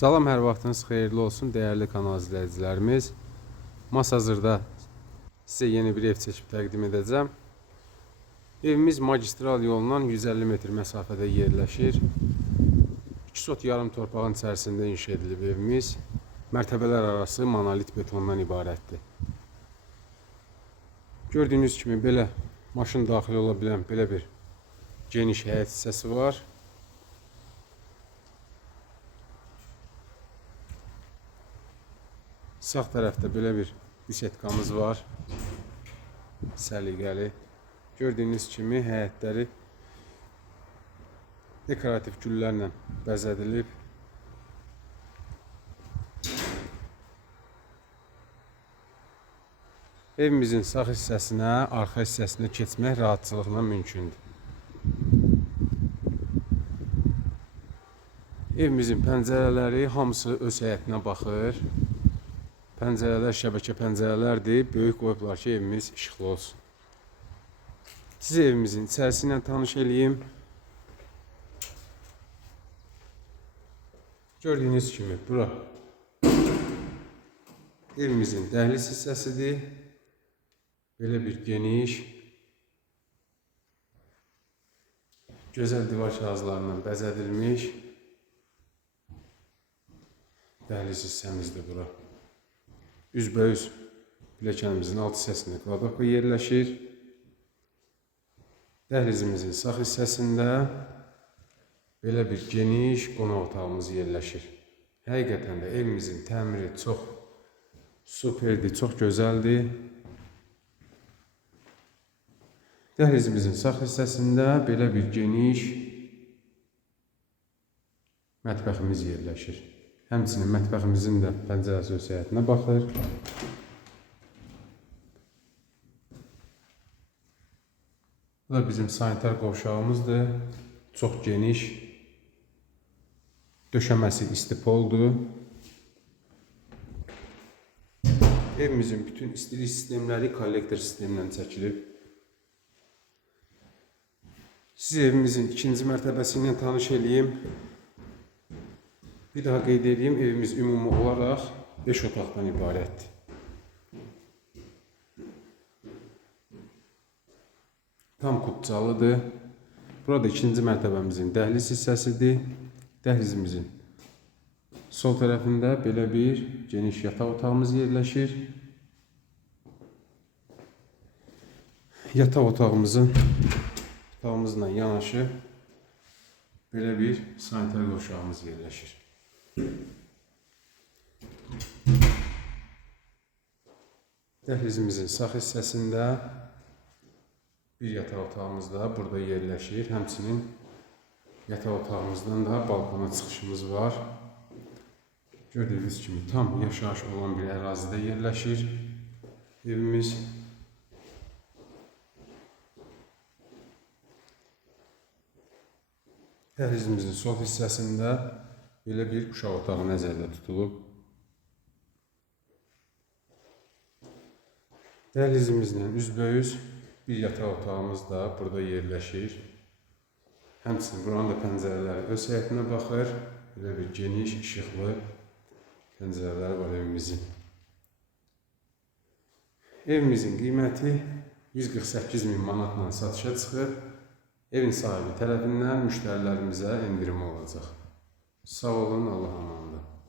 Salam, hər vaxtınız xeyirli olsun, dəyərli kanal izləyicilərimiz. Mas hazırda sizə yeni bir ev çəkib təqdim edəcəm. Evimiz magistral yolundan 150 metr məsafədə yerləşir. 2 sot yarım torpağın içərisində inşa edilib evimiz. Mərtəbələr arası monolit betondan ibarətdir. Gördüyünüz kimi belə maşın daxil ola bilən belə bir geniş həyət hissəsi var. Sağ tərəfdə belə bir bisetkamız var. Səliqəli. Gördüyünüz kimi həyətləri dekorativ güllərlə bəzədilib. Evimizin sağ hissəsinə, arxa hissəsinə keçmək rahatçılıqla mümkündür. Evimizin pəncərələri hamısı öz həyətinə baxır. Pəncərələr şəbəkə pəncərələrdir. Böyük qoyublar ki, evimiz işıqlı olsun. Sizi evimizin içərisi ilə tanış eləyim. Gördüyünüz kimi bura evimizin dəhliz hissəsidir. Belə bir geniş, gözəl divar kağızlarından bəzədilmiş dəhliz hissəmizdir bura. Üzbəüz pilləkənimizin alt hissəsində kladovka yerləşir. Dəhlizimizin sağ hissəsində belə bir geniş qonaq otağımız yerləşir. Həqiqətən də evimizin təmiri çox superdir, çox gözəldir. Dəhlizimizin sağ hissəsində belə bir geniş mətbəximiz yerləşir. Həmçinin mətbəximizin də pəncərəsi öz həyətinə baxır. Bu da bizim sanitar qovşağımızdır. Çox geniş. Döşəməsi istipoldur. Evimizin bütün istilik sistemləri kollektor sistemindən çəkilib. Sizi evimizin ikinci mərtəbəsi ilə tanış eləyim. Bir daha qeyd edeyim, evimiz ümumi olaraq 5 otaqdan ibarətdir. Tam kupçalıdır. Burada ikinci mərtəbəmizin dəhliz hissəsidir. Dəhlizimizin sol tərəfində belə bir geniş yataq otağımız yerləşir. Yataq otağımızın otağımızla yanaşı belə bir sanitar qovşağımız yerləşir. Dəhlizimizin sağ hissəsində bir yataq otağımız da burada yerləşir. Həmçinin yataq otağımızdan da balkona çıxışımız var. Gördüyünüz kimi tam yaşayış olan bir ərazidə yerləşir evimiz. Dəhlizimizin sol hissəsində belə bir uşaq otağı nəzərdə tutulub. Dəhlizimizlə üzbəüz bir yataq otağımız da burada yerləşir. Həmçinin buranın da pəncərələri öz həyətinə baxır. Belə bir geniş, işıqlı pəncərələri var evimizin. Evimizin qiyməti 148 min manatla satışa çıxıb. Evin sahibi tərəfindən müştərilərimizə endirim olacaq. Sağ olun, Allah'a emanet.